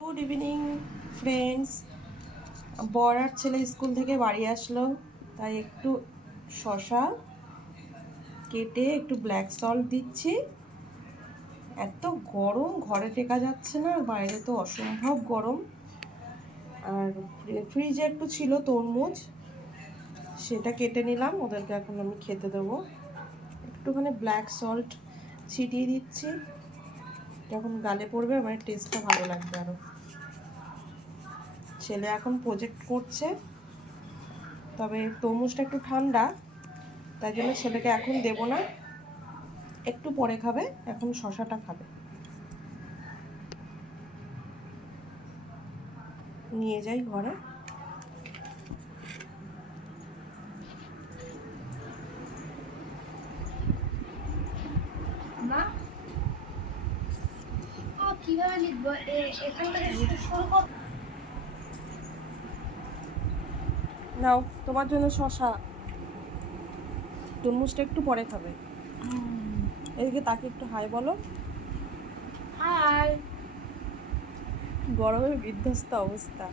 Good evening friends. বর আর ছেলে school থেকে বাড়ি আসলো, তাই একটু শশা কেটে একটু ব্ল্যাক সল্ট দিচ্ছি। এত গরম, ঘরে টেকা যাচ্ছে না, বাইরে তো অসম্ভব গরম। আর ফ্রিজে একটু ছিল তরমুজ, সেটা কেটে নিলাম, ওদেরকে এখন আমি খেতে দেবো। একটুখানি ব্ল্যাক সল্ট ছিটিয়ে দিচ্ছি, যখন গালে পড়বে আমার টেস্টটা ভালো লাগবে আরও। ছেলে এখন প্রজেক্ট করছে, তবে তরমুজটা একটু ঠান্ডা, তাই জন্য ছেলেকে এখন দেব না, একটু পরে খাবে, এখন শশাটা খাবে। নিয়ে যাই ঘরে। কিভাবে লিখবো এখান থেকে শুরু করব? নাও তোমার জন্য শশা, তরমুজটা একটু পরে খাবে। এদিকে তাকে একটু হাই বলো। হাই। গরমে বিধ্বস্ত অবস্থা।